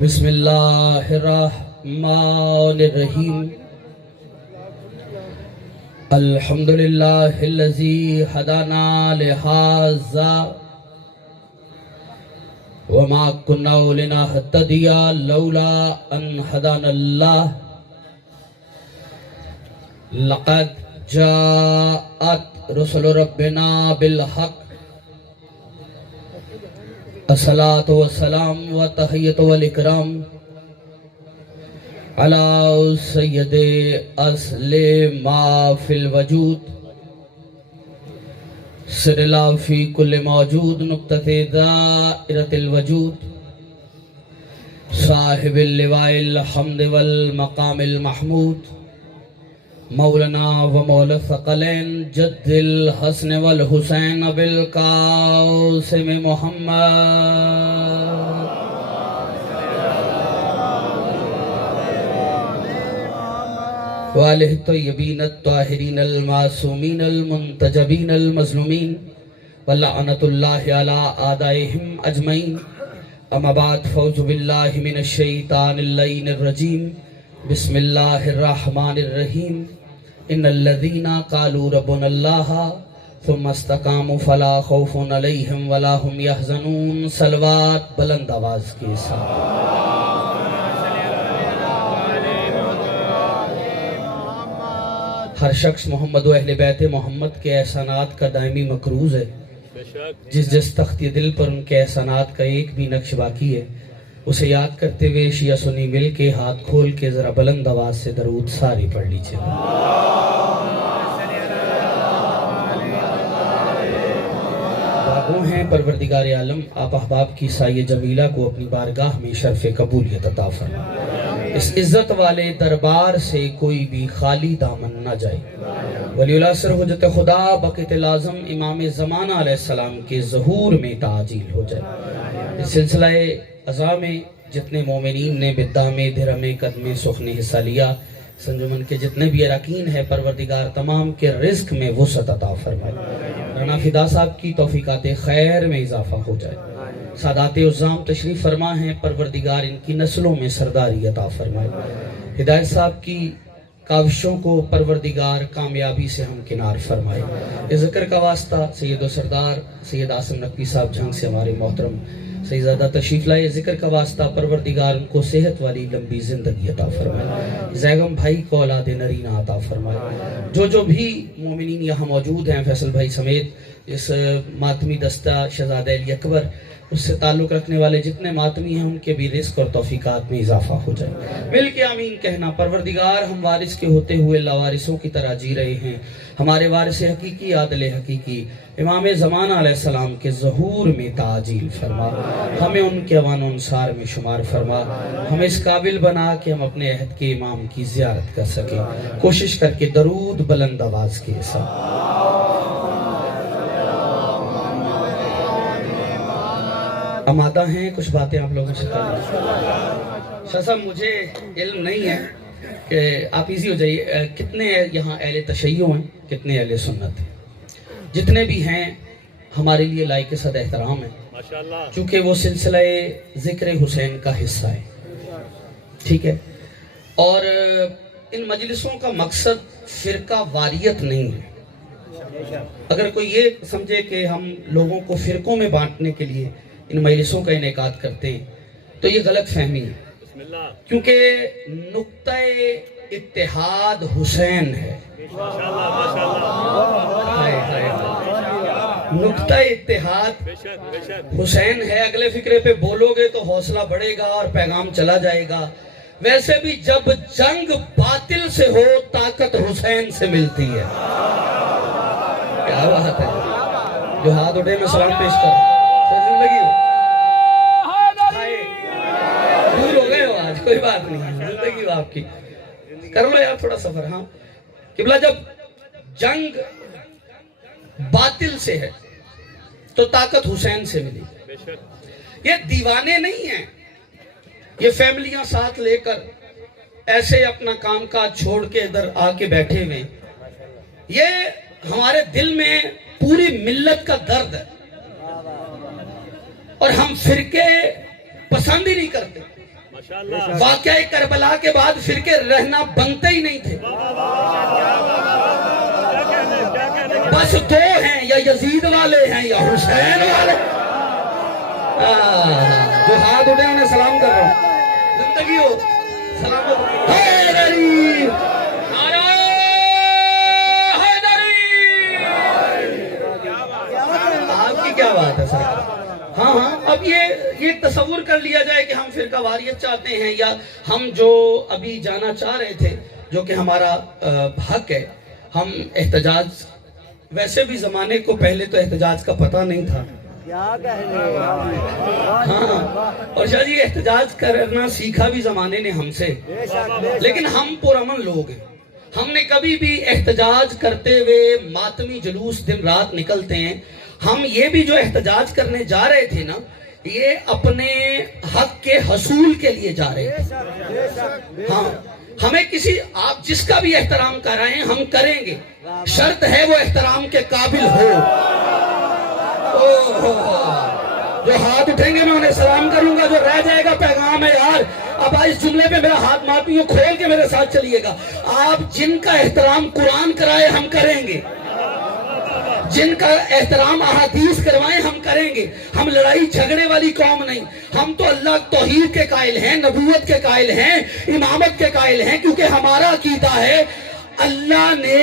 بسم اللہ الرحمن الرحیم الحمدللہ الذی ہدانا لہذا وما كنا لنهتدي لولا ان هدانا الله لقد جاءت رسل ربنا بالحق الصلاة والسلام والتحیۃ والاکرام علی سید اصل ما فی الوجود سر اللہ فی کل موجود نقطۃ دائرۃ الوجود صاحب اللواء الحمد والمقام المحمود مولانا و مولا الثقلین جد الحسن والحسین بالقاسم محمد وآلہ الطیبین الطاہرین المعصومین المنتجبین المظلومین ولعنۃ اللہ علی اعدائہم اجمعین اما بعد فاعوذ باللہ من الشیطان اللعین الرجیم بسم اللہ الرحمن الرحیم ان الذین قالوا ربنا اللہ ثم استقاموا فلا خوف علیہم ولا هم یحزنون صلوات بلند آواز کے ساتھ ہر شخص محمد و اہل بیت محمد کے احسانات کا دائمی مقروض ہے جس تختی دل پر ان کے احسانات کا ایک بھی نقش باقی ہے اسے یاد کرتے ہوئے شیعہ سنی مل کے ہاتھ کھول کے ذرا بلند آواز سے درود ساری پڑھ لیجیے باغوں ہیں پروردگار عالم آپ احباب کی سایہ جمیلہ کو اپنی بارگاہ میں شرف قبولیت عطا فرمائے اس عزت والے دربار سے کوئی بھی خالی دامن نہ جائے ولی اللہ سر حجت خدا بقیت لازم امام زمانہ علیہ السلام کے ظہور میں تعجیل ہو جائے اس سلسلہ ازاں میں جتنے مومنین نے بدعہ میں دھرم قدم سخن حصہ لیا سنجمن کے جتنے بھی اراکین ہیں پروردگار تمام کے رزق میں وسعت عطا فرمائے رانا فدا صاحب کی توفیقات خیر میں اضافہ ہو جائے سادات عظام تشریف فرما ہیں پروردگار ان کی نسلوں میں سرداری عطا فرمائے ہدایت صاحب کی کاوشوں کو پروردگار کامیابی سے ہم کنار فرمائے اس ذکر کا واسطہ سید و سردار سید عاصم نقوی صاحب جھنگ سے ہمارے محترم سیدزادہ تشریف لائے ذکر کا واسطہ پروردگار ان کو صحت والی لمبی زندگی عطا فرمائے زیغم بھائی کو اولاد نرینہ عطا فرمائے جو بھی مومنین یہاں موجود ہیں فیصل بھائی سمیت اس ماتمی دستہ شہزادہ علی اکبر اس سے تعلق رکھنے والے جتنے ماتمی ہیں ان کے بھی رزق اور توفیقات میں اضافہ ہو جائے مل کے آمین کہنا پروردگار ہم وارث کے ہوتے ہوئے لاوارثوں کی طرح جی رہے ہیں ہمارے وارث حقیقی عادل حقیقی امام زمانہ علیہ السلام کے ظہور میں تعجیل فرما ہمیں ان کے اوان و انصار میں شمار فرما ہمیں اس قابل بنا کہ ہم اپنے عہد کے امام کی زیارت کر سکیں کوشش کر کے درود بلند آواز کے ساتھ آمادہ ہیں کچھ باتیں آپ لوگوں سے شاہ صاحب مجھے علم نہیں ہے کہ آپ ایزی ہو جائیے کتنے یہاں اہل تشیع ہیں کتنے اہل سنت ہیں جتنے بھی ہیں ہمارے لیے لائق صد احترام ہے چونکہ وہ سلسلہ ذکر حسین کا حصہ ہے ٹھیک ہے اور ان مجلسوں کا مقصد فرقہ واریت نہیں ہے اگر کوئی یہ سمجھے کہ ہم لوگوں کو فرقوں میں بانٹنے کے لیے ان مجلسوں کا انعقاد کرتے ہیں تو یہ غلط فہمی ہے کیونکہ نقطہ اتحاد حسین ہے نقطہ اتحاد حسین ہے اگلے فکرے پہ بولو گے تو حوصلہ بڑھے گا اور پیغام چلا جائے گا ویسے بھی جب جنگ باطل سے ہو طاقت حسین سے ملتی ہے کیا بات ہے جو ہاتھ اٹھے میں سلام پیش کر زندگی دور ہو گئے ہو آج کوئی بات نہیں زندگی ہو آپ کی کر لو یار تھوڑا سفر ہاں قبلہ جب جنگ باطل سے ہے تو طاقت حسین سے ملی یہ دیوانے نہیں ہیں یہ فیملیاں ساتھ لے کر ایسے اپنا کام کاج چھوڑ کے ادھر آ کے بیٹھے ہوئے یہ ہمارے دل میں پوری ملت کا درد ہے اور ہم فرقے پسند ہی نہیں کرتے. واقعہ کربلا کے بعد فرقے رہنا بنتے ہی نہیں تھے. بس دو ہیں، یا یزید والے ہیں یا حسین والے. جو ہاتھ اٹھے انہیں سلام کر رہا ہوں. زندگی ہو سلامت. حیدری نعرہ حیدری. آپ کی کیا بات ہے سر؟ ہاں ہاں. اب یہ تصور کر لیا جائے کہ ہم فرقہ واریت چاہتے ہیں، یا ہم جو ابھی جانا چاہ رہے تھے جو کہ ہمارا حق ہے، ہم احتجاج. ویسے بھی زمانے کو پہلے تو احتجاج کا پتہ نہیں تھا. ہاں، اور شاہ جی احتجاج کرنا سیکھا بھی زمانے نے ہم سے، لیکن ہم پرامن لوگ ہیں. ہم نے کبھی بھی احتجاج کرتے ہوئے ماتمی جلوس دن رات نکلتے ہیں. ہم یہ بھی جو احتجاج کرنے جا رہے تھے نا، یہ اپنے حق کے حصول کے لیے جا رہے تھے. ہاں، ہمیں آپ جس کا بھی احترام کر رہے ہیں ہم کریں گے، شرط ہے وہ احترام کے قابل ہو. جو ہاتھ اٹھیں گے میں انہیں سلام کروں گا. جو رہ جائے گا پیغام ہے یار. اب اس جملے پہ میرا ہاتھ ماتمی کھول کے میرے ساتھ چلیے گا. آپ جن کا احترام قرآن کرائے ہم کریں گے، جن کا احترام احادیث کروائیں ہم کریں گے. ہم لڑائی جھگڑے والی قوم نہیں. ہم تو اللہ توحید کے قائل ہیں، نبوت کے قائل ہیں، امامت کے قائل ہیں، کیونکہ ہمارا عقیدہ ہے اللہ نے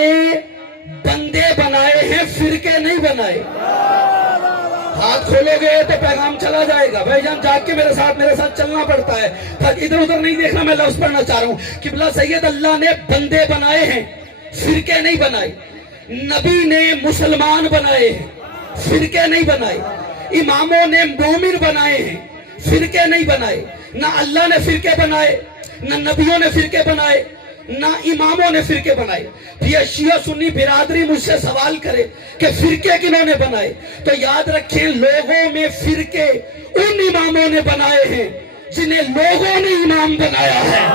بندے بنائے ہیں، فرقے نہیں بنائے. ہاتھ کھولو گے تو پیغام چلا جائے گا. بھائی جان جاگ کے میرے ساتھ چلنا پڑتا ہے. ادھر ادھر نہیں دیکھنا. میں لفظ پڑھنا چاہ رہا ہوں. قبلہ سید اللہ نے بندے بنائے ہیں، فرقے نہیں بنائے. نبی نے مسلمان بنائے ہیں، فرقے نہیں بنائے. اماموں نے مومن بنائے ہیں، فرقے نہیں بنائے. نہ اللہ نے فرقے بنائے، نہ نبیوں نے فرقے بنائے، نہ اماموں نے فرقے بنائے. یہ شیعہ سنی برادری مجھ سے سوال کرے کہ فرقے کنہوں نے بنائے، تو یاد رکھیں لوگوں میں فرقے ان اماموں نے بنائے ہیں جنہیں لوگوں نے امام بنایا ہے.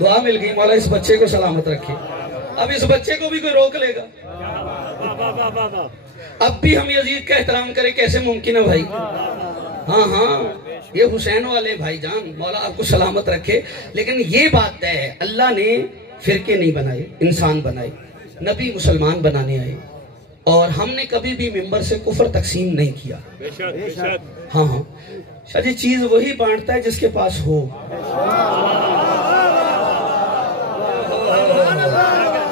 دعا مل گئی. مولا اس بچے کو سلامت رکھے. اب اس بچے کو بھی کوئی روک لے گا؟ اب بھی ہم یزید کا احترام کریں، کیسے ممکن ہے بھائی؟ ہاں ہاں، یہ حسین والے بھائی جان، مولا آپ کو سلامت رکھے. لیکن یہ بات طے ہے اللہ نے فرقے نہیں بنائے، انسان بنائے. نبی مسلمان بنانے آئے، اور ہم نے کبھی بھی ممبر سے کفر تقسیم نہیں کیا. ہاں ہاں شاہ جی، چیز وہی بانٹتا ہے جس کے پاس ہو.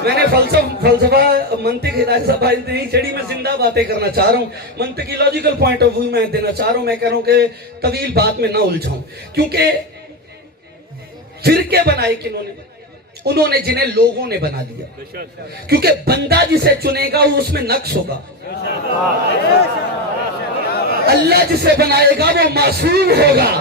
میں نے فلسفہ منطق ہدایت صاحب بھائی نہیں چھڑی. میں زندہ باتیں کرنا چاہ رہا ہوں. منطقی لاجیکل پوائنٹ آف ویو میں دینا چاہ رہا ہوں. میں کہہ رہا ہوں کہ طویل بات میں نہ الجھاؤں. کیونکہ فرقے بنائے کنہوں نے؟ انہوں نے جنہیں لوگوں نے بنا لیا. کیونکہ بندہ جسے چنے گا وہ اس میں نقص ہوگا. اللہ جسے بنائے گا وہ معصوم ہوگا.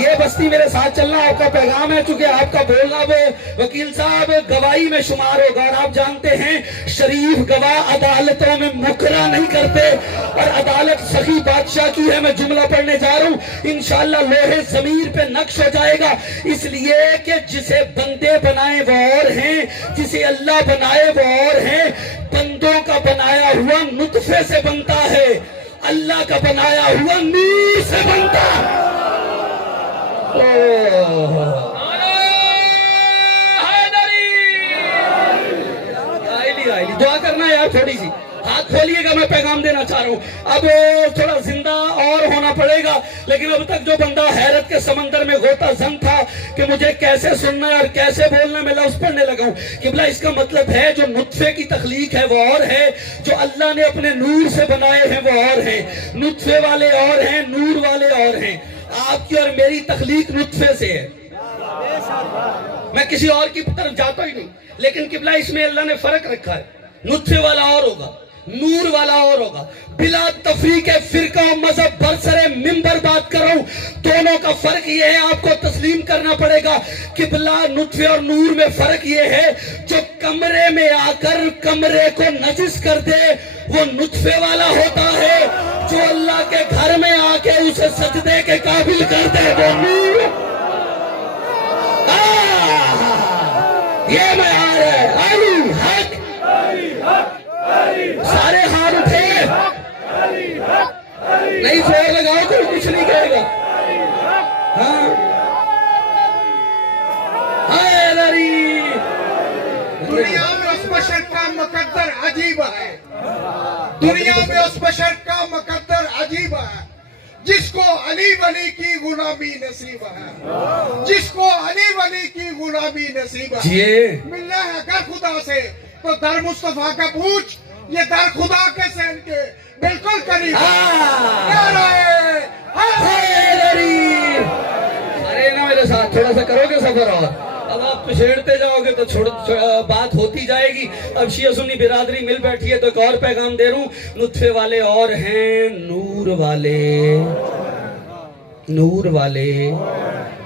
یہ بستی میرے ساتھ چلنا آپ کا پیغام ہے. چونکہ آپ کا بولنا وہ وکیل صاحب گواہی میں شمار ہوگا. اور آپ جانتے ہیں شریف گواہ عدالتوں میں مکرہ نہیں کرتے، اور عدالت سخی بادشاہ کی ہے. میں جملہ پڑھنے جا رہا ہوں، انشاءاللہ لوہے ضمیر پہ نقش ہو جائے گا. اس لیے کہ جسے بندے بنائے وہ اور ہیں، جسے اللہ بنائے وہ اور ہیں. بندوں کا بنایا ہوا نطفے سے بنتا ہے، اللہ کا بنایا ہوا نور سے بنتا ہے. دعا کرنا یار تھوڑی سی. ہاتھ کھولیے گا، میں پیغام دینا چاہ رہا ہوں. اب تھوڑا زندہ اور ہونا پڑے گا. لیکن اب تک جو بندہ حیرت کے سمندر میں غوطہ زن تھا کہ مجھے کیسے سننا ہے اور کیسے بولنا ہے، میں لفظ پڑھنے لگا ہوں. قبلہ اس کا مطلب ہے جو نطفے کی تخلیق ہے وہ اور ہے، جو اللہ نے اپنے نور سے بنائے ہیں وہ اور ہیں. نطفے والے اور ہیں، نور والے اور ہیں. آپ کی اور میری تخلیق نطفے سے ہے. میں کسی اور کی طرف جاتا ہی نہیں. لیکن قبلہ اس میں اللہ نے فرق رکھا ہے. نطفے والا اور ہوگا، نور والا اور ہوگا. بلا تفریق فرقہ و مذہب برسر منبر بات کر رہا ہوں. دونوں کا فرق یہ ہے، آپ کو تسلیم کرنا پڑے گا. قبلہ نطفے اور نور میں فرق یہ ہے، جو کمرے میں آ کر کمرے کو نجس کر دے وہ نطفے والا ہوتا ہے. جو اللہ کے گھر میں آ کے اسے سجدے کے قابل کر دے وہ نور. یہ معیار ہے. علی حق. سارے ہاتھ اٹھے. نہیں زور لگاؤ کوئی کچھ نہیں کہے گا. ہاں حیدری. دنیا میں اس بشر کا مقدر عجیب ہے. دنیا میں اس بشر کا مقدر عجیب ہے جس کو علی ولی کی غلامی نصیب ہے. جس کو علی ولی کی غلامی نصیب ہے. جی ملنا ہے اگر خدا سے تو در مصطفیٰ کا پوچھ. یہ در خدا کے سین کے بالکل قریب ہے. حیدری. ارے نا میرے ساتھ تھوڑا سا کرو گے سفر اور اب آپ پچھیڑتے جاؤ گے تو بات ہوتی جائے گی. اب شیعہ سنی برادری مل بیٹھی ہے تو ایک اور پیغام دے رہا ہوں. نطفے والے اور ہیں نور والے. نور والے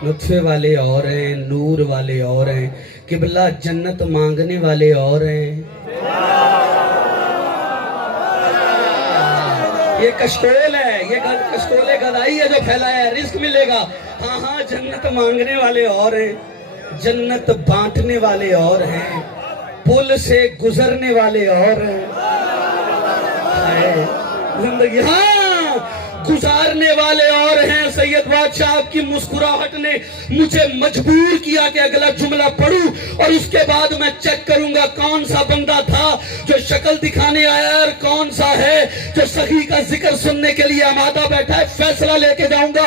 نطفے والے اور ہیں نور والے اور ہیں. قبلہ جنت مانگنے والے اور ہیں. یہ کشکول ہے. یہ کشکول گدائی ہے جو پھیلایا ہے. رزق ملے گا. ہاں ہاں جنت مانگنے والے اور ہیں. جنت بانٹنے والے اور ہیں. پل سے گزرنے والے اور ہیں. زندگی ہاں گزارنے والے اور ہیں. سید بادشاہ آپ کی مسکراہٹ نے مجھے مجبور کیا کہ اگلا جملہ پڑھوں اور اس کے بعد میں چیک کروں گا کون سا بندہ تھا جو شکل دکھانے آیا اور کون سا ہے جو سخی کا ذکر سننے کے لیے آمادہ بیٹھا ہے. فیصلہ لے کے جاؤں گا.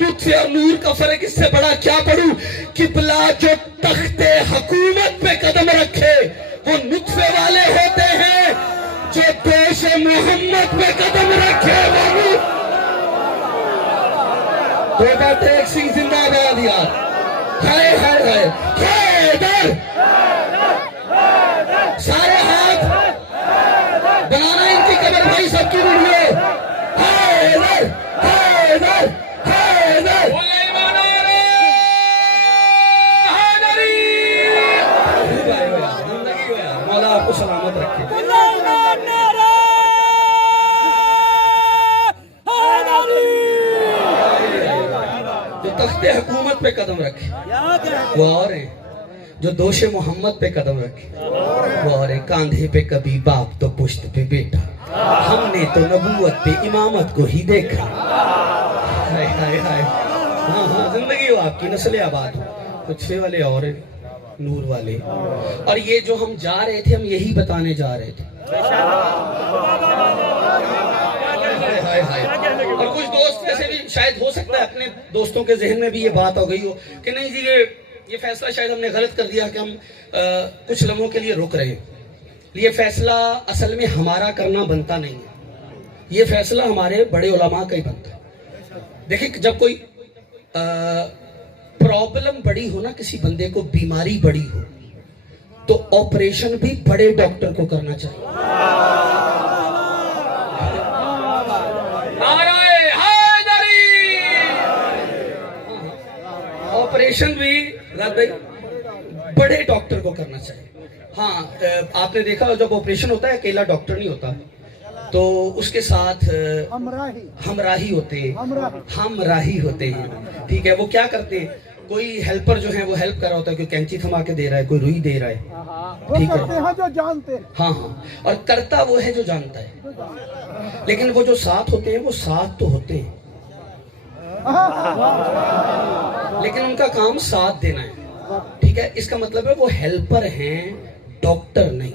لطف اور نور کا فرق اس سے بڑا کیا پڑھوں. قبلہ جو تخت حکومت پہ قدم رکھے وہ نطفے والے ہوتے ہیں. جو دوش محمد پہ قدم رکھے وہ دو بات ایک سنگھ زندہ آباد یار. ہائے ہائے ہائے حیدر. سارے ہاتھ بنانا ان کی قبر بھائی سب کی ویڈیو. حیدر حیدر حیدر. مولا آپ کو سلامت رکھے. جو تخت حکومت پہ قدم رکھے وہ اور ہیں. جو دوش محمد پہ قدم رکھے وہ اور ہیں. کاندھے پہ کبھی باپ تو پشت پہ بیٹا. ہم نے تو نبوت پہ امامت کو ہی دیکھا. ہائے ہائے ہائے. ہاں ہاں زندگی ہو آپ کی نسل آباد ہو. نطفے والے اور ہیں نور والے. اور یہ جو ہم جا رہے تھے ہم یہی بتانے جا رہے تھے. اور کچھ دوست ایسے بھی شاید ہو سکتا ہے اپنے دوستوں کے ذہن میں بھی یہ بات ہو گئی ہو کہ نہیں جی یہ فیصلہ شاید ہم نے غلط کر دیا کہ ہم کچھ لمحوں کے لیے رک رہے ہیں. یہ فیصلہ اصل میں ہمارا کرنا بنتا نہیں ہے. یہ فیصلہ ہمارے بڑے علماء کا ہی بنتا ہے. دیکھیں جب کوئی پرابلم بڑی ہو نا کسی بندے کو بیماری بڑی ہو تو آپریشن بھی بڑے ڈاکٹر کو کرنا چاہیے. آپریشن بھی بڑے ڈاکٹر کو کرنا چاہیے. ہاں آپ نے دیکھا جب آپریشن ہوتا ہے اکیلا ڈاکٹر نہیں ہوتا تو اس کے ساتھ ہمراہی ہوتے ہیں. ٹھیک ہے. وہ کیا کرتے ہیں کوئی ہیلپر جو ہے وہ ہیلپ کر رہا ہوتا ہے. کوئی کینچی تھما کے دے رہا ہے کوئی روئی دے رہا ہے. ٹھیک ہے. ہاں ہاں اور کرتا وہ ہے جو جانتا ہے. لیکن وہ جو ساتھ ہوتے ہیں وہ ساتھ تو ہوتے ہیں لیکن ان کا کام ساتھ دینا ہے. ٹھیک ہے. اس کا مطلب ہے وہ ہیلپر ہیں ڈاکٹر نہیں.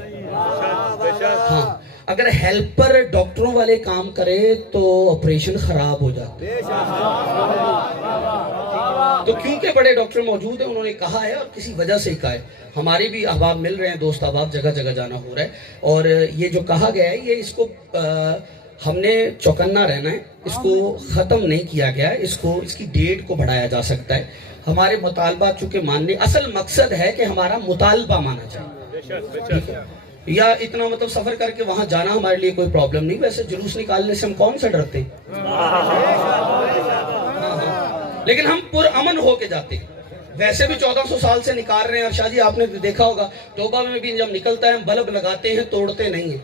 ہاں اگر ہیلپر ڈاکٹروں والے کام کرے تو آپریشن خراب ہو جاتا ہے. تو کیونکہ بڑے ڈاکٹر موجود ہیں انہوں نے کہا ہے اور کسی وجہ سے ہی کہا ہے. ہمارے بھی احباب مل رہے ہیں دوست احباب جگہ جگہ جانا ہو رہا ہے اور یہ جو کہا گیا ہے یہ اس کو ہم نے چوکنا رہنا ہے. اس کو ختم نہیں کیا گیا ہے. اس کی ڈیٹ کو بڑھایا جا سکتا ہے. ہمارے مطالبات چونکہ ماننے اصل مقصد ہے کہ ہمارا مطالبہ مانا جائے. یا اتنا مطلب سفر کر کے وہاں جانا ہمارے لیے کوئی پرابلم نہیں. ویسے جلوس نکالنے سے ہم کون سے ڈرتے ہیں لیکن ہم پر امن ہو کے جاتے ہیں. ویسے بھی 1400 سال سے نکال رہے ہیں. اور شاہ جی آپ نے دیکھا ہوگا توبہ میں بھی جب نکلتا ہے ہم بلب لگاتے ہیں توڑتے نہیں ہیں.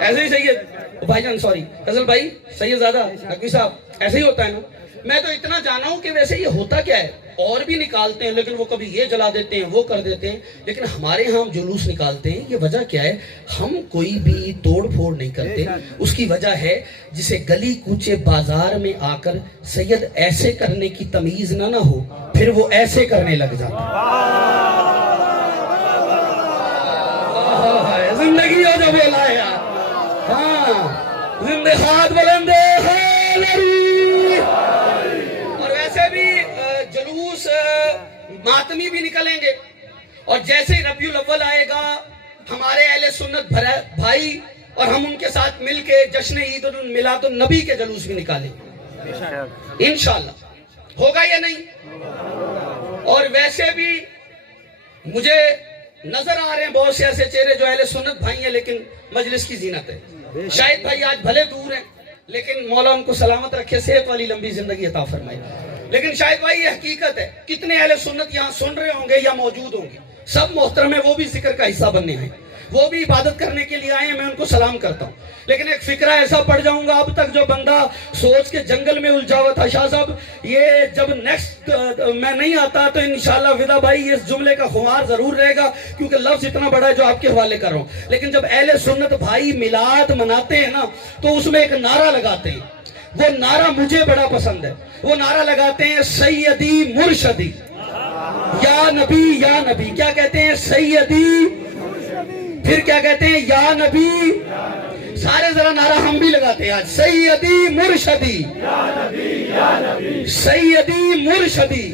ایسے ہی سید بھائی جان سوری فضل بھائی سید زادہ نقوی صاحب ایسے ہی ہوتا ہے نا. میں تو اتنا جانا ہوں کہ ویسے یہ ہوتا کیا ہے، اور بھی نکالتے ہیں لیکن وہ کبھی یہ جلا دیتے ہیں، وہ کر دیتے ہیں، لیکن ہمارے ہاں ہم جلوس نکالتے ہیں، یہ وجہ کیا ہے؟ ہم کوئی بھی توڑ پھوڑ نہیں کرتے۔ اس کی وجہ ہے جسے گلی کوچے بازار میں آ کر سید ایسے کرنے کی تمیز نہ ہو، پھر وہ ایسے کرنے لگ جاتا۔ زندگی ہو جو بولا ہے یار، ہاں زندگی ہاتھ بلندے حیدری۔ اور ویسے بھی جلوس ماتمی بھی نکلیں گے، اور جیسے ہی ربیع الاول آئے گا ہمارے اہل سنت بھائی اور ہم ان کے ساتھ مل کے جشن عید میلاد النبی کے جلوس بھی نکالیں گے انشاءاللہ۔ ہوگا یا نہیں؟ اور ویسے بھی مجھے نظر آ رہے ہیں بہت سے ایسے چہرے جو اہل سنت بھائی ہیں لیکن مجلس کی زینت ہے۔ شاید بھائی آج بھلے دور ہیں لیکن مولا ان کو سلامت رکھے، صحت والی لمبی زندگی عطا فرمائے۔ لیکن شاید بھائی یہ حقیقت ہے، کتنے اہل سنت یہاں سن رہے ہوں گے یا موجود ہوں گے، سب محترم ہیں، وہ بھی ذکر کا حصہ بننے ہیں، وہ بھی عبادت کرنے کے لیے آئے ہیں، میں ان کو سلام کرتا ہوں۔ لیکن ایک فکرہ ایسا پڑ جاؤں گا اب تک جو بندہ سوچ کے جنگل میں الجھا ہوا تھا، شاہ صاحب یہ جب نیکسٹ میں نہیں آتا تو انشاءاللہ ودا بھائی اس جملے کا خمار ضرور رہے گا، کیونکہ لفظ اتنا بڑا ہے جو آپ کے حوالے کر رہا ہوں۔ لیکن جب اہل سنت بھائی میلاد مناتے ہیں نا تو اس میں ایک نعرہ لگاتے ہیں، وہ نعرہ مجھے بڑا پسند ہے۔ وہ نعرہ لگاتے ہیں سیدی مرشدی یا نبی یا نبی۔ کیا کہتے ہیں؟ سیدی، پھر کیا کہتے ہیں؟ یا نبی۔ سارے ذرا نعرہ ہم بھی لگاتے ہیں آج، سیدی مرشدی، سیدی مرشدی۔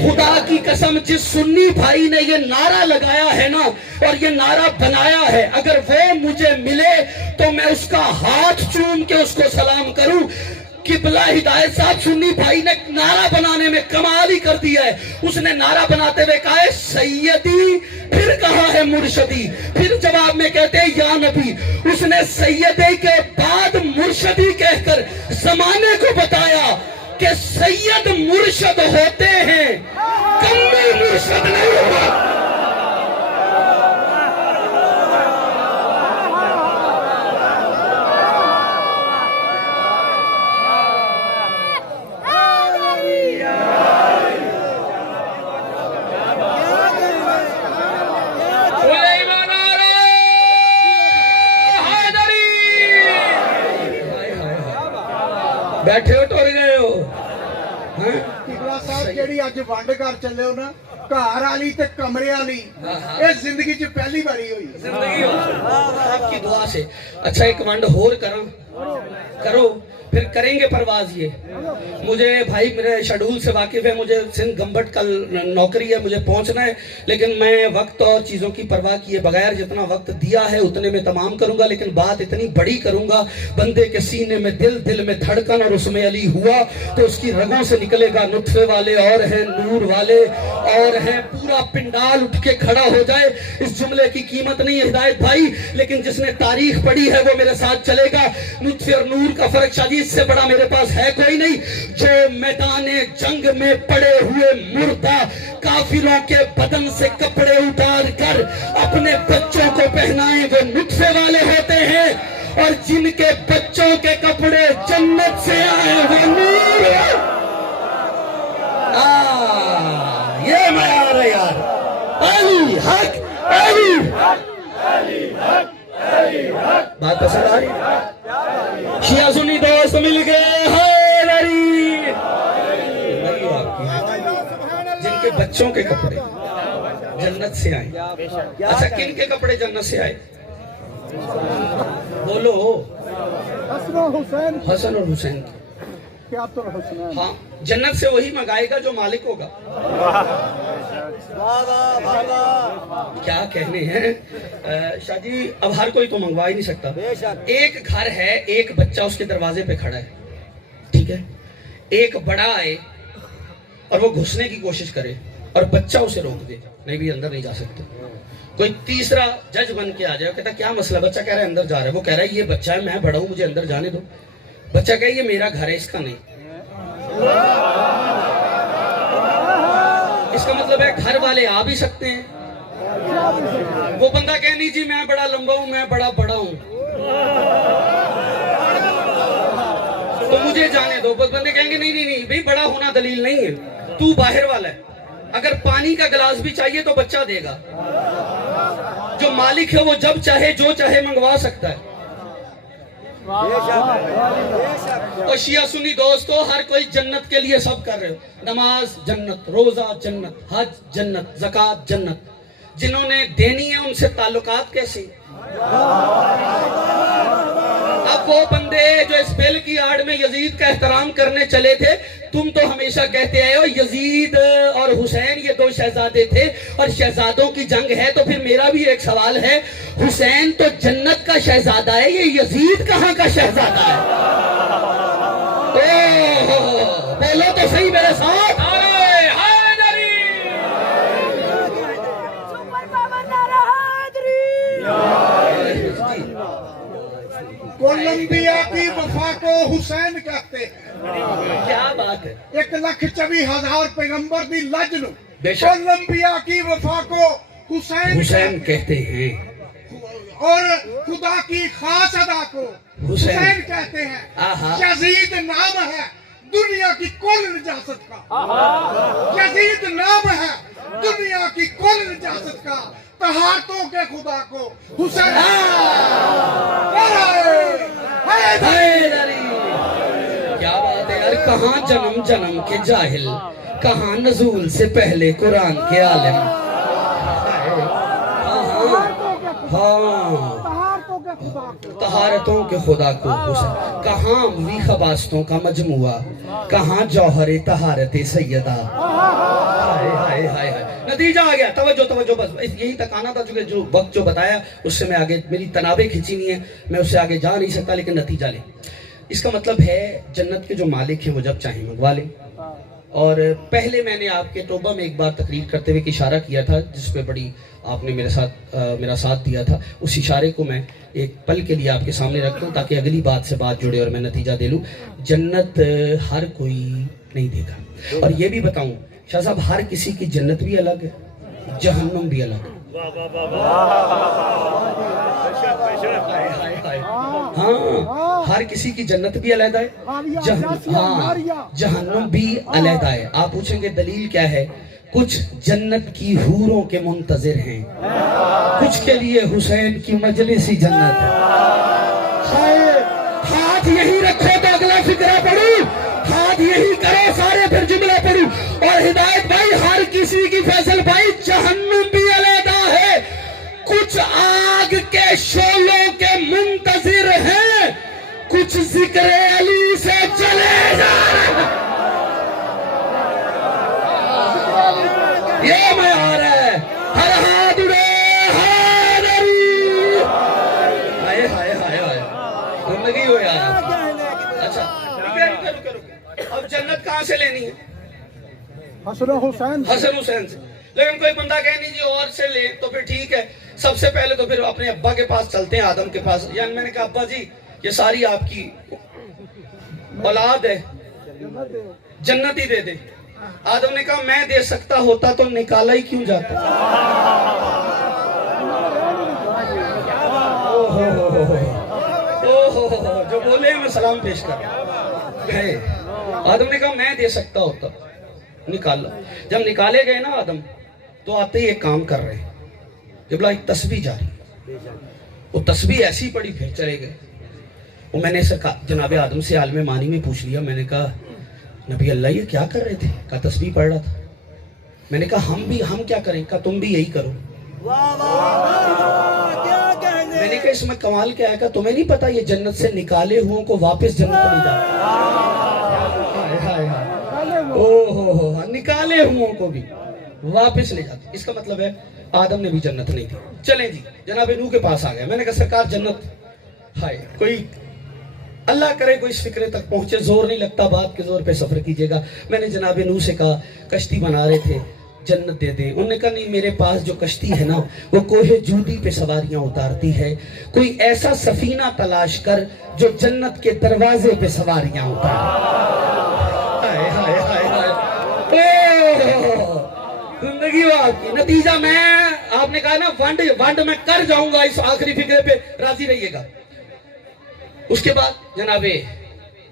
خدا کی قسم جس سنی بھائی نے یہ نعرہ لگایا ہے نا اور یہ نعرہ بنایا ہے، اگر وہ مجھے ملے تو میں اس کا ہاتھ چوم کے اس کو سلام کروں۔ قبلہ ہدایت صاحب سنی بھائی نے نعرہ بنانے میں کمال ہی کر دیا ہے۔ اس نے نعرہ بناتے ہوئے کہا ہے سیدی، پھر کہا ہے مرشدی، پھر جواب میں کہتے ہیں یا نبی۔ اس نے سیدی کے بعد مرشدی کہہ کر زمانے کو بتایا کہ سید مرشد ہوتے ہیں، کمی مرشد نہیں ہوتا۔ بیٹھے ہو ٹور گئے ہو؟ قبلہ صاحب جیڑی اج ونڈ کر چلے ہو نا، گھر والی تے کمرے والی، یہ زندگی چ پہلی باری ہوئی زندگی آپ کی دعا سے۔ اچھا ایک ونڈ ہور کرو، پھر کریں گے پرواز۔ یہ مجھے بھائی میرے شیڈول سے واقف ہے، مجھے سندھ گمبٹ کل نوکری ہے، مجھے پہنچنا ہے، لیکن میں وقت اور چیزوں کی پرواہ کیے بغیر جتنا وقت دیا ہے اتنے میں تمام کروں گا، لیکن بات اتنی بڑی کروں گا، بندے کے سینے میں دل میں دھڑکن، اور اس میں علی ہوا تو اس کی رگوں سے نکلے گا نطفے والے اور ہیں نور والے اور ہیں، پورا پنڈال اٹھ کے کھڑا ہو جائے۔ اس جملے کی قیمت نہیں ہے ہدایت بھائی، لیکن جس نے تاریخ پڑھی ہے وہ میرے ساتھ چلے گا۔ نطفے اور نور کا فرق شادی اس سے بڑا میرے پاس ہے کوئی نہیں۔ جو میدان جنگ میں پڑے ہوئے مردہ کافروں کے بدن سے کپڑے اتار کر اپنے بچوں کو پہنائیں وہ نطفے والے ہوتے ہیں، اور جن کے بچوں کے کپڑے جنت سے آئے وہ نور۔ یہ معیار ہے یار، علی حق، علی حق۔ بات پسند آئی؟ شیعہ سنی دوست مل گئے، حیدری۔ جن کے بچوں کے کپڑے جنت سے آئے۔ اچھا کن کے کپڑے جنت سے آئے؟ بولو۔ حسن اور حسین کی۔ ہاں جنت سے وہی منگائے گا جو مالک ہوگا۔ کیا کہنے ہیں شاہ جی، اب ہر کوئی تو منگوا ہی نہیں سکتا۔ ایک گھر ہے، ایک بچہ اس کے دروازے پہ کھڑا ہے، ٹھیک ہے، ایک بڑا آئے اور وہ گھسنے کی کوشش کرے اور بچہ اسے روک دے، نہیں بھی اندر نہیں جا سکتے۔ کوئی تیسرا جج بن کے آ جائے، کہتا کیا مسئلہ؟ بچہ کہہ رہا ہے اندر جا رہا ہے، وہ کہہ رہا ہے یہ بچہ ہے، میں بڑا ہوں، مجھے اندر جانے دو۔ بچہ کہے یہ میرا گھر ہے، اس کا نہیں۔ اس کا مطلب ہے گھر والے آ بھی سکتے ہیں۔ وہ بندہ کہے نہیں جی میں بڑا لمبا ہوں، میں بڑا ہوں، تو مجھے جانے دو. بندے کہیں گے نہیں نہیں نہیں بھئی بڑا ہونا دلیل نہیں ہے, تو باہر والا ہے, اگر پانی کا گلاس بھی چاہیے تو بچہ دے گا. جو مالک ہے وہ جب چاہے جو چاہے منگوا سکتا ہے. تو شیعہ سنی دوستو, ہر کوئی جنت کے لیے سب کر رہے ہو. نماز جنت, روزہ جنت, حج جنت, زکوٰۃ جنت. جنہوں نے دینی ہے ان سے تعلقات کیسے؟ اب وہ بندے جو اس بل کی آڑ میں یزید کا احترام کرنے چلے تھے, تم تو ہمیشہ کہتے آئے ہو یزید اور حسین یہ دو شہزادے تھے اور شہزادوں کی جنگ ہے. تو پھر میرا بھی ایک سوال ہے, حسین تو جنت کا شہزادہ ہے, یہ یزید کہاں کا شہزادہ ہے؟ بولو تو صحیح میرے ساتھ. کولمبیا کی وفا کو حسین کہتے ہیں. کیا بات ہے, 1,24,000 پیغمبر دی لج نو بے شک. کولمبیا کی وفا کو حسین کہتے ہیں, اور خدا کی خاص ادا کو حسین کہتے ہیں. آہا. یزید نام ہے دنیا کی کل نجاست کا, یزید نام ہے دنیا کی کل نجاست کا. طہارتوں کے خدا کو حسین. کیا بات ہے یار, کہاں جنم جنم کے جاہل, کہاں نزول سے پہلے قرآن کے عالم. ہاں طہارتوں کے خدا کو حسین. کہاں اموی خباستوں کا مجموعہ, کہاں جوہر طہارت سیدہ. ہائے ہائے ہائے ہائے. نتیجہ آ گیا. توجہ توجہ, بس یہی تک آنا تھا, چونکہ جو وقت جو بتایا اس سے میں آگے, میری تنابیں کھینچی نہیں ہے, میں اس سے آگے جا نہیں سکتا, لیکن نتیجہ لیں. اس کا مطلب ہے جنت کے جو مالک ہیں وہ جب چاہیں منگوا لیں. اور پہلے میں نے آپ کے توبہ میں ایک بار تقریر کرتے ہوئے اشارہ کیا تھا, جس پہ بڑی آپ نے میرا ساتھ دیا تھا. اس اشارے کو میں ایک پل کے لیے آپ کے سامنے رکھتا ہوں تاکہ اگلی بات سے بات جڑے اور میں نتیجہ دے لوں. جنت ہر کوئی نہیں دے گا. اور یہ بھی بتاؤں شاہ صاحب, ہر کسی کی جنت بھی الگ ہے, جہنم بھی الگ ہے. ہاں, ہر کسی کی جنت بھی علیحدہ ہے, جہنم بھی علیحدہ ہے. آپ پوچھیں گے دلیل کیا ہے؟ کچھ جنت کی حوروں کے منتظر ہیں, کچھ کے لیے حسین کی مجلسی جنت ہے. ہاتھ یہی رکھو تو اگلا فکرہ پڑھو, ہاتھ یہی کرو سارے پھر جملہ پڑھو. اور ہدایت بھائی, ہر کسی کی, فیصل بھائی, جہنم بھی علیحدہ ہے. کچھ آگ کے شعلوں کے منتظر ہیں, کچھ ذکر علی سے چلے جا رہے ہیں. یہ میں آ رہا ہے, ہر ہاتھ اڑے حیدری. ہائے ہائے ہائے ہائے, زندگی ہو یار. اچھا رکے. اب جنت کہاں سے لینی ہے؟ حسن حسین سے. لیکن کوئی بندہ کہے نہیں جی اور سے لیں, تو پھر ٹھیک ہے. سب سے پہلے تو پھر اپنے ابا کے پاس چلتے ہیں, آدم کے پاس. یعنی میں نے کہا ابا جی یہ ساری آپ کی اولاد ہے, جنت ہی دے دے. آدم نے کہا میں دے سکتا ہوتا تو نکالا ہی کیوں جاتا. جو بولے میں سلام پیش کر. آدم نے کہا میں دے سکتا ہوتا, نکالا. جب نکالے گئے نا آدم, تو آتے ہی ایک کام کر رہے ہیں, جب ایک تسبیح جاری, وہ تسبیح ایسی پڑی پھر چلے گئے. وہ میں نے جناب آدم سے عالم معنی میں پوچھ لیا. میں نے کہا نبی اللہ یہ کیا کر رہے تھے؟ کہا تسبیح پڑھ رہا تھا. میں نے کہا ہم کیا کریں؟ کہا تم بھی یہی کرو. میں نے کہا اس میں کمال کیا ہے؟ کہا تمہیں نہیں پتا یہ جنت سے نکالے ہوں کو واپس جنت نہیں جاتا. نکالے ہوں کو بھی واپس لے جاتے. اس کا مطلب ہے آدم نے بھی جنت نہیں دی. چلیں جی جناب نوح کے پاس آ گئے. میں نے کہا سرکار جنت ہائے, کوئی اللہ کرے کوئی اس فکرے تک پہنچے, زور نہیں لگتا, بات کے زور پہ سفر کیجئے گا. میں نے جناب نوح سے کہا کشتی بنا رہے تھے, جنت دے دیں. انہوں نے کہا نہیں, میرے پاس جو کشتی ہے نا وہ کوہ جودی پہ سواریاں اتارتی ہے, کوئی ایسا سفینہ تلاش کر جو جنت کے دروازے پہ سواریاں زندگی ہو آپ کی. نتیجہ میں آپ نے کہا نا ونڈ میں کر جاؤں گا, اس آخری فکرے پہ راضی رہیے گا. اس کے بعد جناب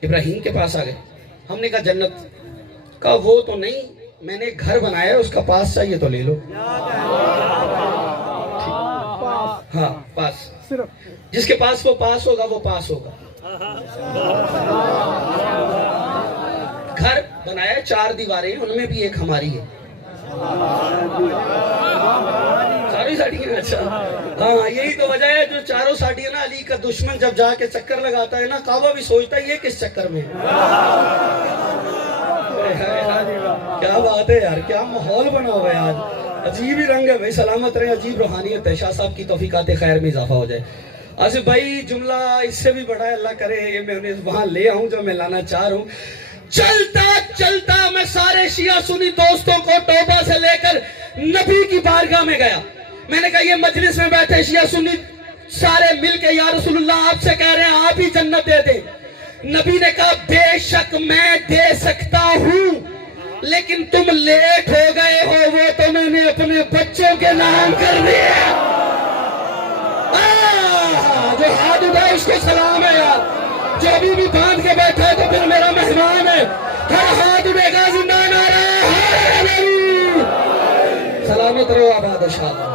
ابراہیم کے پاس آ گئے. ہم نے کہا جنت کا وہ تو نہیں, میں نے ایک گھر بنایا ہے, اس کا پاس چاہیے تو لے لو. ہاں پاس, جس کے پاس وہ پاس ہوگا وہ پاس ہوگا. گھر بنایا 4 دیواریں, ان میں بھی ایک ہماری ہے. چاروں ساڑھی ہیں. اچھا ہاں, یہی تو وجہ ہے جو چاروں ساڑھی ہے نا, علی کا دشمن جب جا کے چکر لگاتا ہے نا, کعبہ بھی سوچتا ہے یہ کس چکر میں. کیا بات ہے یار, کیا ماحول بنا ہوا ہے آج, عجیب ہی رنگ ہے بھائی. سلامت رہے, عجیب روحانیت ہے. شاہ صاحب کی توفیقات خیر میں اضافہ ہو جائے. آصف بھائی جملہ اس سے بھی بڑا ہے, اللہ کرے یہ میں انہیں وہاں لے آؤں جو میں لانا چاہ رہا ہوں. چلتا چلتا میں سارے شیعہ سنی دوستوں کو توبہ سے لے کر نبی کی بارگاہ میں گیا. میں نے کہا یہ مجلس میں بیٹھے شیعہ سنی سارے مل کے یا رسول اللہ آپ سے کہہ رہے ہیں آپ ہی جنت دے دیں. نبی نے کہا بے شک میں دے سکتا ہوں, لیکن تم لیٹ ہو گئے ہو, وہ تو میں نے اپنے بچوں کے نام کر دیا. جو ہاتھ اٹھائے اس کو سلام ہے یار, جو ابھی بھی باندھ کے بیٹھا ہے تو پھر میرا مہمان ہے. ہر ہاتھ اٹھے گا زندہ نعرہ حیدری. سلامت رہو آباد انشاءاللہ.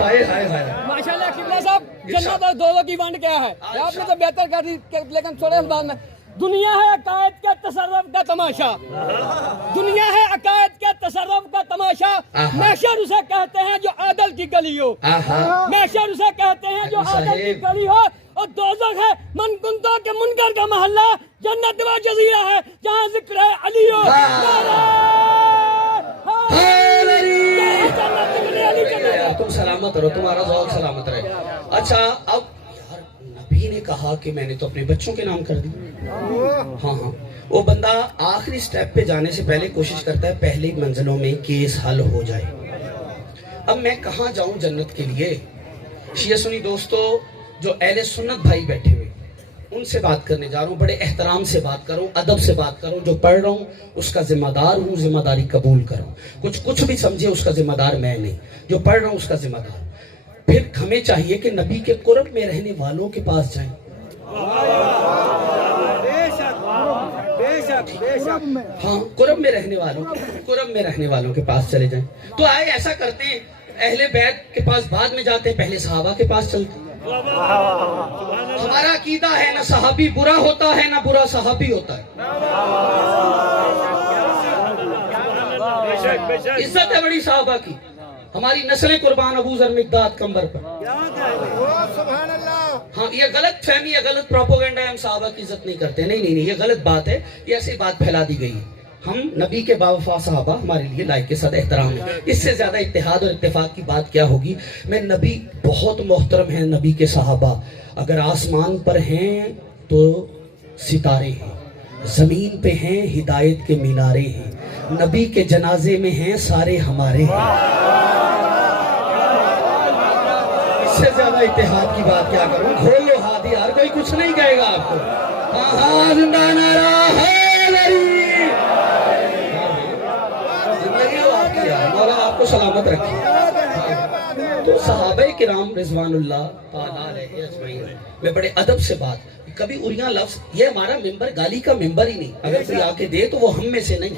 ہائے ہائے ہائے ماشاءاللہ. قبلہ صاحب جنت اور دوزخ کی ونڈ کیا ہے آپ نے تو بہتر کر دی, لیکن تھوڑے انداز میں دنیا ہے عقائد کے تصرف کا تماشا. دنیا ہے عقائد کے تصرف کا تماشا. محشر اسے کہتے ہیں جو عادل کی گلی ہو. محشر اسے کہتے ہیں جو عادل کی گلی ہو. اور دوزخ ہے منگندوں کے منکر کا محلہ. جنت وہ جزیرہ ہے جہاں ذکر ہے علی ہو. تم سلامت رہو, تمہارا ذوق سلامت رہے. اچھا اب یار نبی نے کہا کہ میں نے تو اپنے بچوں کے نام کر دی. ہاں ہاں, وہ بندہ آخری سٹیپ پہ جانے سے پہلے کوشش کرتا ہے پہلی منزلوں میں کیس حل ہو جائے. اب میں کہاں جاؤں جنت کے لیے؟ شیعہ سنی دوستو جو اہل سنت بھائی بیٹھے ہوئے ان سے بات کرنے جا رہا ہوں. بڑے احترام سے بات کروں, ادب سے بات کروں. جو پڑھ رہا ہوں اس کا ذمہ دار ہوں, ذمہ داری قبول کروں. کچھ بھی سمجھے اس کا ذمہ دار میں نہیں, جو پڑھ رہا ہوں اس کا ذمہ دار. پھر ہمیں چاہیے کہ نبی کے قرب میں رہنے والوں کے پاس جائیں. ہاں قرب میں رہنے والوں کے پاس چلے جائیں. تو آئے ایسا کرتے ہیں, اہل بیت کے پاس بعد میں جاتے ہیں, پہلے صحابہ کے پاس چلتے ہیں. ہمارا عقیدہ ہے نہ صحابی برا ہوتا ہے نہ برا صحابی ہوتا ہے. عزت ہے بڑی صحابہ کی. ہماری نسلیں قربان ابو ذر مقداد کمبر پر. ہاں یہ غلط فہمی ہے, غلط پروپیگنڈا ہے, ہم صحابہ کی عزت نہیں کرتے. نہیں, یہ غلط بات ہے, یہ ایسی بات پھیلا دی گئی ہے. ہم نبی کے باوفا صحابہ ہمارے لیے لائق کے ساتھ احترام ہے. اس سے زیادہ اتحاد اور اتفاق کی بات کیا ہوگی. میں نبی بہت محترم ہیں, نبی کے صحابہ اگر آسمان پر ہیں تو ستارے ہیں, زمین پہ ہیں ہدایت کے مینارے ہیں, نبی کے جنازے میں ہیں سارے ہمارے ہیں. اس سے زیادہ اتحاد کی بات کیا کروں. کھول لو ہاتھ یار, کوئی کچھ نہیں کہے گا آپ کو. ہاں زندہ نعرہ حیدری. مولا آپ کو سلامت رکھے. تو صحابہ کرام رضوان اللہ تعالیٰ علیہ اجمعین میں بڑے ادب سے بات, کبھی اریاں لفظ, یہ ہمارا ممبر گالی کا ممبر ہی نہیں, اگر کوئی آ کے دے تو وہ ہم میں سے نہیں.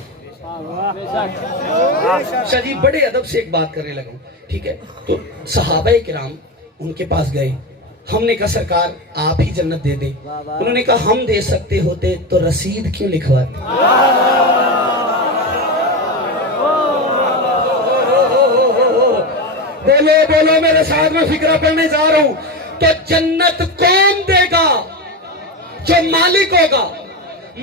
شریف بڑے ادب سے ایک بات کرنے لگا ہوں, ٹھیک ہے. تو صحابہ کرام ان کے پاس گئے, ہم نے کہا سرکار آپ ہی جنت دے دیں. انہوں نے کہا ہم دے سکتے ہوتے تو رسید کیوں لکھواتے. بولو میرے ساتھ میں فکرہ پڑھنے جا رہا ہوں. تو جنت کون دے گا؟ جو مالک ہوگا.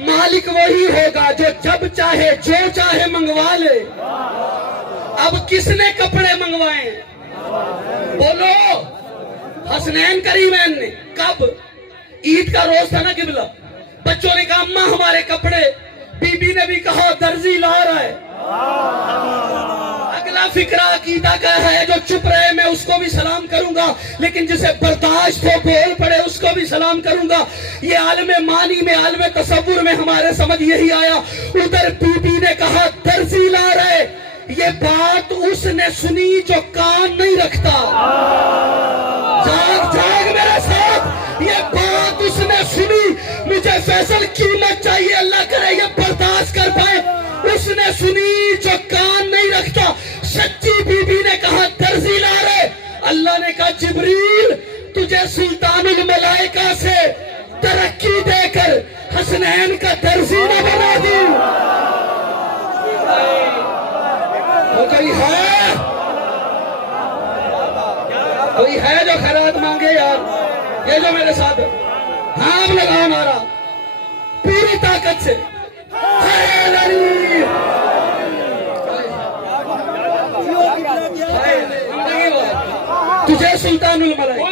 مالک وہی ہوگا جو جب چاہے جو چاہے منگوا لے. اب کس نے کپڑے منگوائے؟ بولو. حسنین کریمین نے. کب؟ عید کا روز تھا نا قبلہ. بچوں نے کہا اماں ہمارے کپڑے. بی بی نے بھی کہا درزی لا رہا ہے. اگلا فکرہ عقیدہ کا ہے, جو چپ رہے میں اس کو بھی سلام کروں گا, لیکن جسے برداشت ہو بول پڑے اس کو بھی سلام کروں گا. یہ عالم معنی میں, عالم تصور میں ہمارے سمجھ یہی آیا. ادھر بی بی نے کہا درزی لا رہے. یہ بات اس نے سنی جو کان نہیں رکھتا. جاگ میرے ساتھ, یہ بات اس نے سنی، مجھے فیصل قیمت چاہیے، اللہ کرے یہ برداشت کر پائے، اس نے سنی جو کان نہیں رکھتا۔ سچی بی بی نے کہا درزی لا رہے، اللہ نے کہا جبریل تجھے سلطان الملائکہ سے ترقی دے کر حسنین کا درزی نہ بنا دوں۔ وہ کوئی ہے جو خیرات مانگے یار، یہ جو میرے ساتھ ہاں لگاؤ نارا پوری طاقت سے، تجھے سلطان الملائکہ،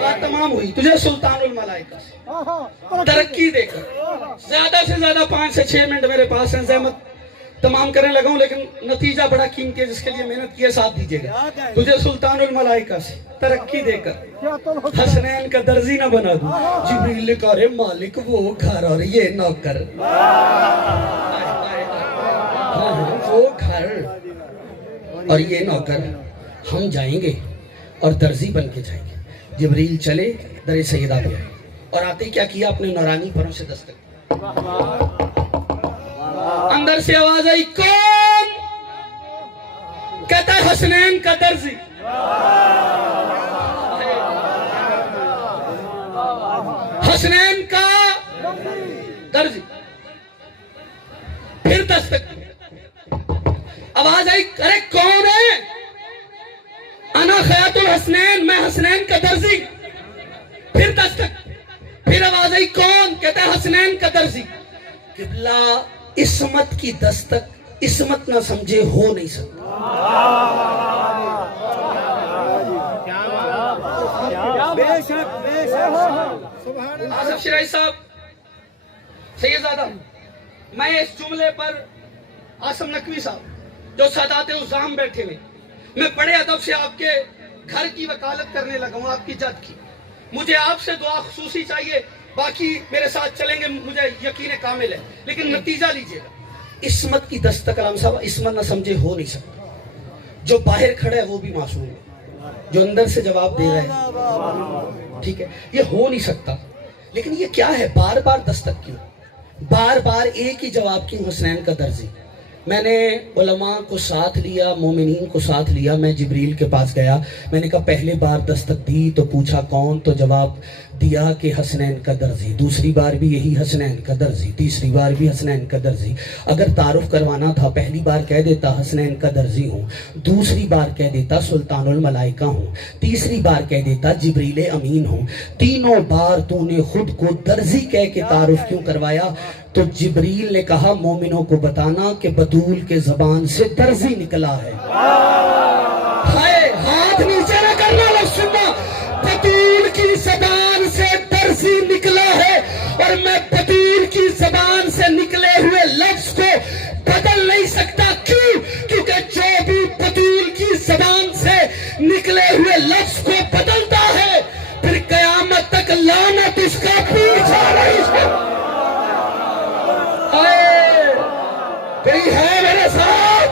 بات تمام ہوئی، تجھے سلطان الملائکہ سے ترقی دے کر، زیادہ سے زیادہ 5 سے 6 منٹ میرے پاس ہیں، زحمت تمام کرنے لگا ہوں، لیکن نتیجہ بڑا قیمتی ہے جس کے لیے محنت کیے، ساتھ دیجیے گا۔ تجھے سلطان الملائکہ سے ترقی دے کر حسنین کا درزی نہ بنا دوں۔ جبریل نے کہا رے مالک وہ گھر اور یہ نوکر، وہ گھر اور یہ نوکر ہم جائیں گے اور درزی بن کے جائیں گے۔ جبریل چلے در سیدہ پہ آئے اور آتے ہی کیا کیا، اپنے نورانی پروں سے دستک، اندر سے آواز آئی کون؟ کہتا ہے حسنین کا درزی۔ حسنین کا درزی، پھر دستک، آواز آئی ارے کون ہے؟ انا خیات الحسنین، میں حسنین کا درزی۔ پھر دستک، پھر آواز آئی کون؟ کہتا ہے حسنین کا درزی۔ قبلہ عصمت کی دستک عصمت نہ سمجھے ہو نہیں سکتا۔ آصف شرائع صاحب، سیدزادہ، میں اس جملے پر عاصم نقوی صاحب جو سادات عظام بیٹھے ہوئے، میں بڑے ادب سے آپ کے گھر کی وکالت کرنے لگا ہوں، آپ کی جد کی۔ مجھے آپ سے دعا خصوصی چاہیے، باقی میرے ساتھ چلیں گے، مجھے یقین کامل ہے، لیکن نتیجہ لیجئے گا۔ عصمت کی دستک علام صاحب عصمت نہ سمجھے ہو نہیں سکتا۔ جو باہر کھڑا ہے وہ بھی معصوم ہے، جو اندر سے جواب دے رہا ہے، ٹھیک ہے، یہ ہو نہیں سکتا۔ لیکن یہ کیا ہے، بار بار دستک کیوں، بار بار ایک ہی جواب کیوں؟ حسنین کا درزی۔ میں نے علماء کو ساتھ لیا، مومنین کو ساتھ لیا، میں جبریل کے پاس گیا، میں نے کہا پہلے بار دستک دی تو پوچھا کون، تو جواب دیا کہ حسنین کا درزی، دوسری بار بھی یہی حسنین کا درزی، تیسری بار بھی حسنین کا درزی۔ اگر تعارف کروانا تھا پہلی بار کہہ دیتا حسنین کا درزی ہوں، دوسری بار کہہ دیتا سلطان الملائکہ ہوں، تیسری بار کہہ دیتا جبریل امین ہوں، تینوں بار تو نے خود کو درزی کہہ کے تعارف کیوں کروایا؟ تو جبریل نے کہا مومنوں کو بتانا کہ بطول کے زبان سے درزی نکلا ہے۔ ہائے ہاتھ نیچے نہ کرنا، لوگ سننا، بطول کی زبان سے درزی نکلا ہے، اور میں بطول کی زبان سے نکلے ہوئے لفظ کو بدل نہیں سکتا۔ کیوں؟ کیونکہ جو بھی بطول کی زبان سے نکلے ہوئے لفظ کو بدلتا ہے پھر قیامت تک لعنت اس کا پیچھا نہیں چھوڑتا۔ کوئی ہے میرے ساتھ؟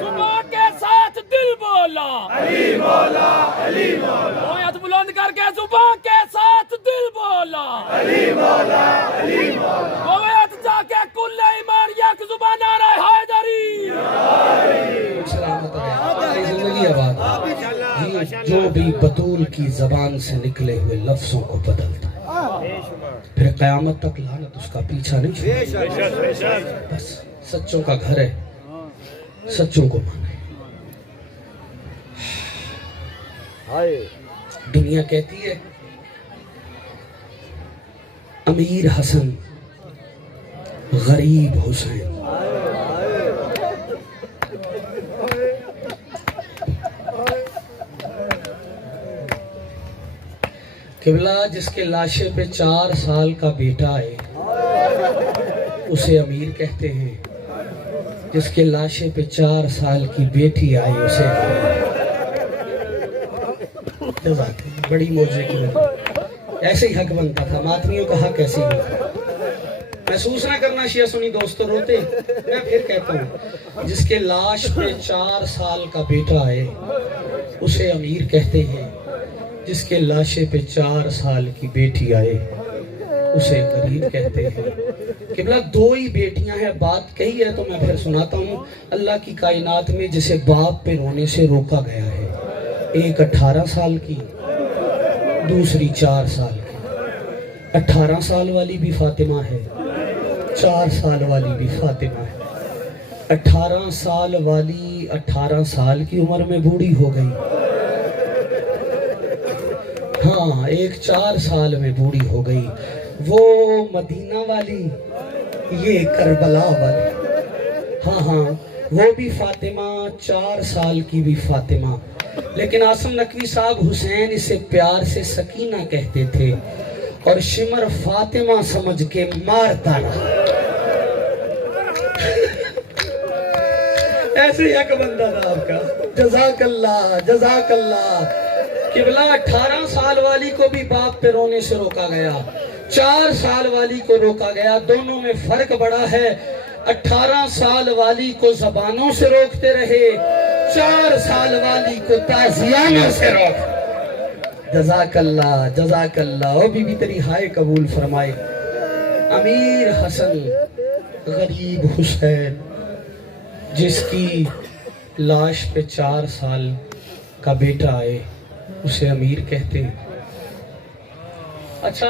زبان کے ساتھ دل بولا، علی مولا، علی مولا، ہاتھ بلند کر کے زبان کے ساتھ دل بولا، علی مولا، علی مولا، ہاتھ جا کے کل ایمان یک زبان آ رہا ہے حیدری۔ سلامت رہے، زندگی آباد۔ جو بھی بطول کی زبان سے نکلے ہوئے لفظوں کو بدلتا ہے پھر قیامت تک لعنت اس کا پیچھا نہیں چھوڑتا۔ بس سچوں کا گھر ہے، سچوں کو مانے۔ دنیا کہتی ہے امیر حسن غریب حسین، قبلہ جس کے لاشے پہ 4 سال کا بیٹا ہے اسے امیر کہتے ہیں، جس کے لاشے پہ 4 سال کی بیٹی آئی اسے بڑی موجے کی بات۔ ایسے ہی حق بنتا تھا، ماتمیوں کا حق ایسے ہی ہوتا۔ محسوس نہ کرنا شیعہ سنی دوستو روتے، میں پھر کہتا ہوں جس کے لاش پہ 4 سال کا بیٹا آئے اسے امیر کہتے ہیں، جس کے لاشے پہ 4 سال کی بیٹی آئے اسے غریب کہتے ہیں۔ قبلہ 2 ہی بیٹیاں ہیں، بات کہی ہے تو میں پھر سناتا ہوں۔ اللہ کی کائنات میں جسے باپ پہ رونے سے روکا گیا ہے، ایک 18 سال کی، دوسری 4 سال کی۔ 18 سال والی بھی فاطمہ ہے، 4 سال والی بھی فاطمہ ہے۔ 18 سال والی 18 سال کی عمر میں بوڑھی ہو گئی، ہاں ایک 4 سال میں بوڑھی ہو گئی۔ وہ مدینہ والی، یہ کربلا والی، ہاں وہ بھی فاطمہ، 4 سال کی بھی فاطمہ۔ لیکن عاصم نقوی صاحب حسین اسے پیار سے سکینہ کہتے تھے اور شمر فاطمہ سمجھ کے مارتا رہا۔ ایسے یک بندہ تھا آپ کا، جزاک اللہ جزاک اللہ۔ قبلہ 18 سال والی کو بھی باپ پہ رونے سے روکا گیا، 4 سال والی کو روکا گیا، دونوں میں فرق بڑا ہے۔ 18 سال والی کو زبانوں سے روکتے رہے، 4 سال والی کو تعزیانوں سے روک۔ جزاک اللہ جزاک اللہ۔ او بی بی تیری ہائے قبول فرمائے۔ امیر حسن غریب حسین، جس کی لاش پہ 4 سال کا بیٹا آئے اسے امیر کہتے ہیں۔ اچھا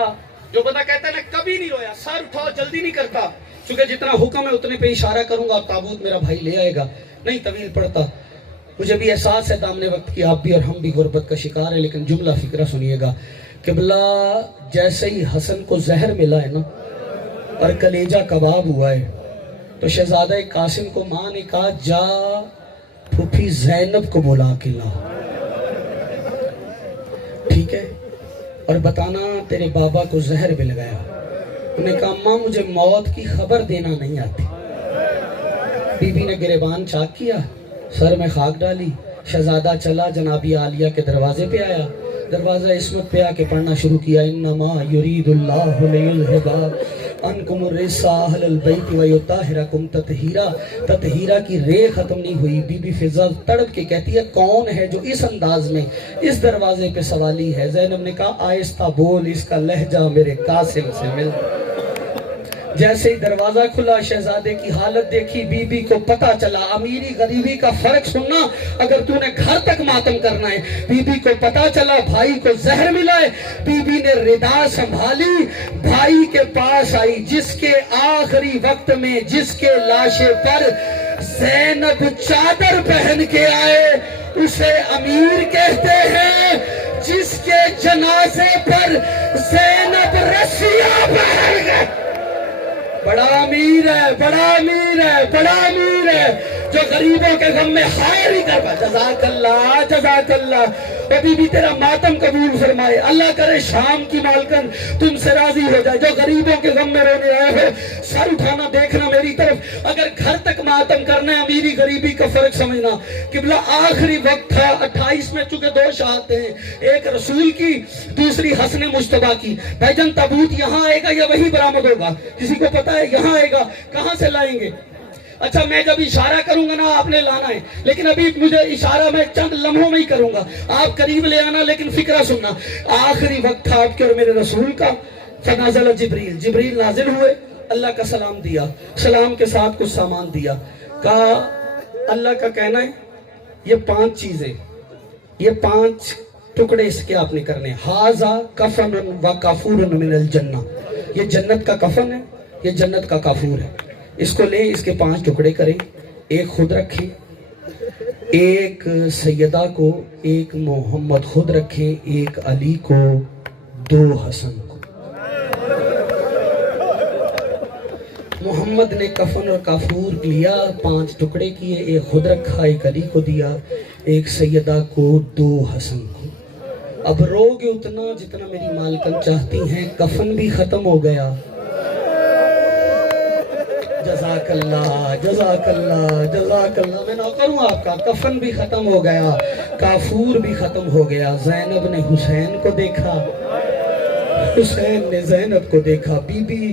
جو بندہ کہتا ہے نا کبھی نہیں رویا، سر اٹھاؤ، جلدی نہیں کرتا، چونکہ جتنا حکم ہے اتنے پہ اشارہ کروں گا اور تابوت میرا بھائی لے آئے گا، نہیں طویل پڑتا۔ مجھے بھی احساس ہے دامن وقت کی آپ بھی اور ہم بھی غربت کا شکار ہیں، لیکن جملہ فکرہ سنیے گا۔ قبلہ جیسے ہی حسن کو زہر ملا ہے نا اور کلیجہ کباب ہوا ہے تو شہزادہ قاسم کو ماں نے کہا جا پھوپھی زینب کو بلا کے لا، ٹھیک ہے، اور بتانا تیرے بابا کو زہر مل گیا۔ انہوں نے کہا ماں مجھے موت کی خبر دینا نہیں آتی۔ بی بی نے گریبان چاک کیا، سر میں خاک ڈالی، شہزادہ چلا جنابی عالیہ کے دروازے پہ آیا، دروازہ عصمت پہ آ کے پڑھنا شروع کیا، انما یرید اللہ لیذھب عنکم الرجس اہل البیت ویطہرکم تطہیرا۔ تطہیرا کی رے ختم نہیں ہوئی، بی بی فضا تڑپ کے کہتی ہے کون ہے جو اس انداز میں اس دروازے پہ سوالی ہے؟ زینب نے کہا آہستہ بول، اس کا لہجہ میرے قاسم سے مل۔ جیسے ہی دروازہ کھلا شہزادے کی حالت دیکھی، بی بی کو پتا چلا امیری غریبی کا فرق سننا اگر تو نے گھر تک ماتم کرنا ہے۔ بی بی کو پتا چلا بھائی کو زہر ملا ہے، بی بی نے ردا سنبھالی، بھائی کے پاس آئی، جس کے آخری وقت میں جس کے لاشے پر زینب چادر پہن کے آئے اسے امیر کہتے ہیں، جس کے جنازے پر زینب رسیاں پہن گئے۔ بڑا امیر ہے، بڑا امیر ہے، بڑا امیر ہے، جو غریبوں کے غم میں خیر ہی کر پائے۔ جزاک اللہ جزاک اللہ۔ بی بی تیرا ماتم قبول فرمائے، اللہ کرے شام کی مالکن تم سے راضی ہو جائے۔ جو غریبوں کے غم میں رونے آئے ہو سر اٹھانا، دیکھنا میری طرف، اگر گھر تک ماتم کرنا ہے امیری غریبی کا فرق سمجھنا۔ قبلہ آخری وقت تھا 28 میں، چونکہ 2 شہادتیں ہیں، ایک رسول کی دوسری حسن مجتبیٰ کی۔ بھائی جان تابوت یہاں آئے گا یا وہی برآمد ہوگا؟ کسی کو پتا ہے؟ یہاں آئے گا، کہاں سے لائیں گے؟ اچھا میں جب اشارہ کروں گا نا آپ نے لانا ہے، لیکن ابھی مجھے اشارہ میں چند لمحوں میں ہی کروں گا، آپ قریب لے آنا لیکن فکرہ سننا۔ آخری وقت تھا آپ کے اور میرے رسول کا، فنازل جبریل، جبریل نازل ہوئے، اللہ کا سلام دیا، سلام کے ساتھ کچھ سامان دیا، کہا اللہ کا کہنا ہے یہ 5 چیزیں، یہ 5 ٹکڑے اس کے آپ نے کرنے، ھذا کفن و کافور من الجنہ، یہ جنت کا کفن ہے، یہ جنت کا کافور ہے، اس کو لیں، اس کے 5 ٹکڑے کریں، ایک خود رکھیں، ایک سیدہ کو، ایک محمد خود رکھیں، ایک علی کو، 2 حسن کو۔ محمد نے کفن اور کافور لیا، 5 ٹکڑے کیے، ایک خود رکھا، ایک علی کو دیا، ایک سیدہ کو، 2 حسن کو۔ اب رو گے اتنا جتنا میری مالکن چاہتی ہیں، کفن بھی ختم ہو گیا۔ جزاک اللہ جزاک اللہ جزاک اللہ۔ میں نوکر ہوں آپ کا، کفن بھی ختم ہو گیا، کافور بھی ختم ہو گیا۔ زینب نے حسین کو دیکھا، حسین نے زینب کو دیکھا، بی بی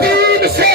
300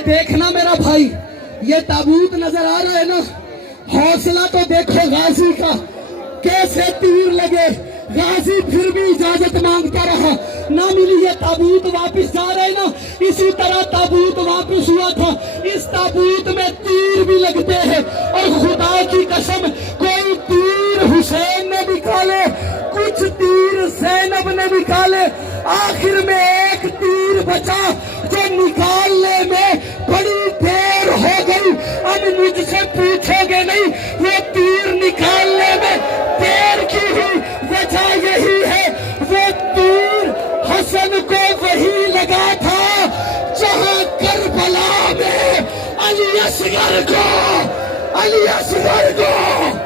یہ دیکھنا میرا بھائی، یہ تابوت نظر آ رہا ہے نا، حوصلہ تو دیکھو غازی کا، کیسے تیر لگے، غازی پھر بھی اجازت مانگتا رہا، نہ ملی، یہ تابوت واپس جا رہے نا، اسی طرح تابوت واپس ہوا تھا۔ اس تابوت میں تیر بھی لگتے ہیں، اور خدا کی قسم کوئی تیر حسین نے نکالے، کچھ تیر زینب نے نکالے، آخر میں ایک تیر بچا جو نکالنے میں بڑی دیر ہو گئی۔ اب مجھ سے پوچھو گے نہیں وہ تیر نکالنے میں دیر کی ہوئی وجہ یہی ہے، وہ تیر حسن کو وہی لگا تھا جہاں کربلا میں علی اصغر کو